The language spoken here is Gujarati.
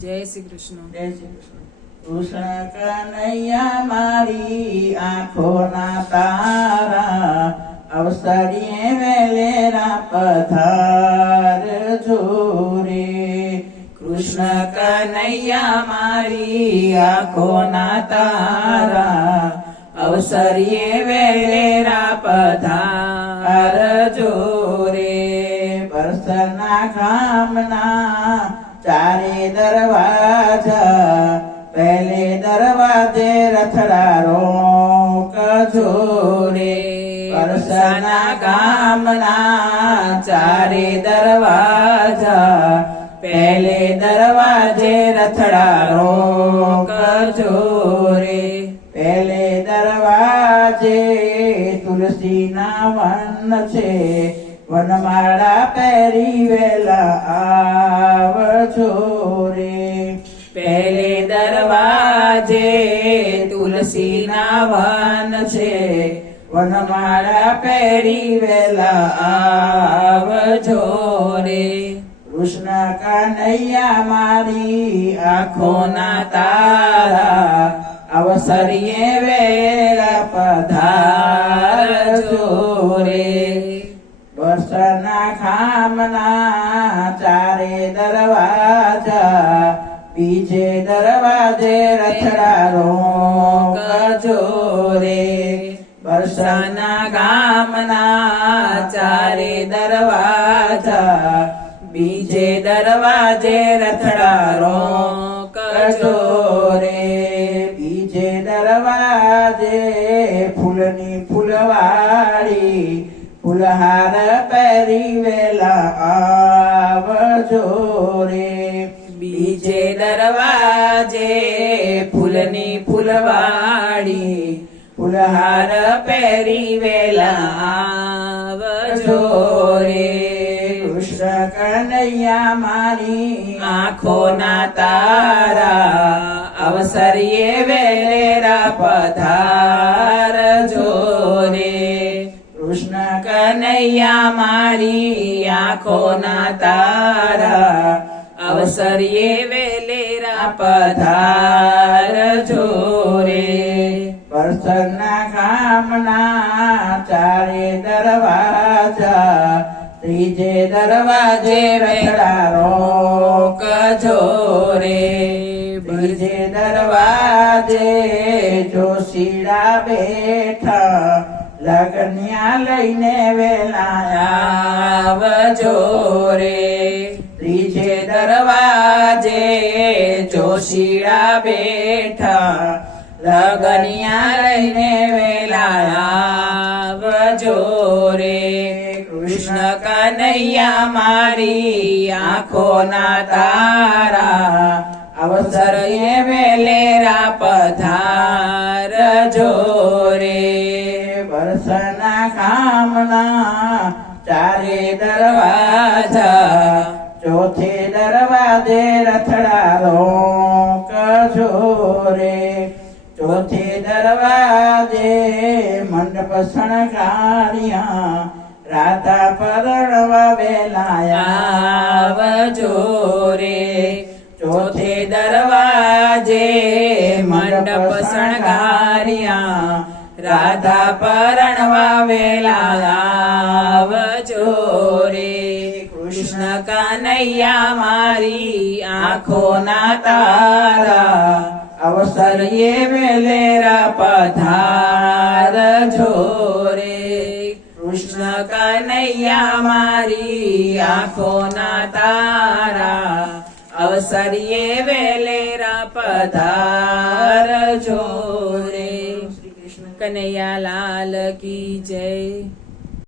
જય શ્રી કૃષ્ણ. જય શ્રી કૃષ્ણ. કૃષ્ણ કનૈયા મારી આંખોના તારા, અવસરીએ વેલેરા પધારજો રે. કૃષ્ણ કનૈયા મારી આંખોના તારા, અવસરીએ વેલેરા પધારજો રે. વર્ષના ગામના ચારે દરવાજા, પહેલે દરવાજે રથડા રોકજો રે. વર્ષના ગામના ચારે દરવાજા, પહેલે દરવાજે રથડા રોકજો રે. પહેલે દરવાજે તુલસીના વન છે, વનમાળા પહેરી વેલા આવજો રે. પહેલે દરવાજે તુલસીના વન છે, વનમાળા પહેરી વેલા આવજો રે. કૃષ્ણ કનૈયા મારી આંખોના તારા, અવસરીએ વેલા પધારજો રે. વર્ષના ખામના ચારે દરવાજા, બીજે દરવાજે રથડા રોકજો રે. વર્ષના ગામના ચારે દરવાજા, બીજે દરવાજે રથડા રોકજો રે. બીજે દરવાજે ફૂલની ફૂલવાળી, ફૂલહાર પહેરી વેલા આવજો રે. બીજે દરવાજે ફૂલની ફૂલવાળી, ફૂલહાર પહેરી વેલા આવજો રે. કૃષ્ણ કનૈયા મારી આંખોના તારા, અવસરીએ વેલેરા પધારજો રે. કૃષ્ણ કનૈયા મારી આંખોના તારા, અવસરીએ વેલેરા પધારજો રે. વર્ષના ગામના ચારે દરવાજા, ત્રીજે દરવાજે રથડા રોકજો રે. બીજે દરવાજે જોશીડા બેઠા, લગન્યા લઈને વેલા આવજો રે. ત્રીજે દરવાજે જોશીડા બેઠા, લગન્યા લઈને વેલા આવજો રે. કૃષ્ણ કનૈયા મારી આંખોના તારા, અવસરીએ વેલેરા પધારજો રે. વર્ષના ગામના ચારે દરવાજા, ચોથે દરવાજે રથડા રોકજો રે. ચોથે દરવાજે મંડપ શણગાર્યા, રાધા પરણવા વેલા આવજો રે. ચોથે દરવાજે મંડપ શણગાર્યા, રાધા પરણવા વેલા આવજો રે. કૃષ્ણ કનૈયા મારી આંખોના તારા, અવસરીએ વેલેરા પધારજો રે. કૃષ્ણ કનૈયા મારી આંખોના તારા, અવસરીએ વેલેરા પધારજો રે. કનૈયા લાલ કી જય.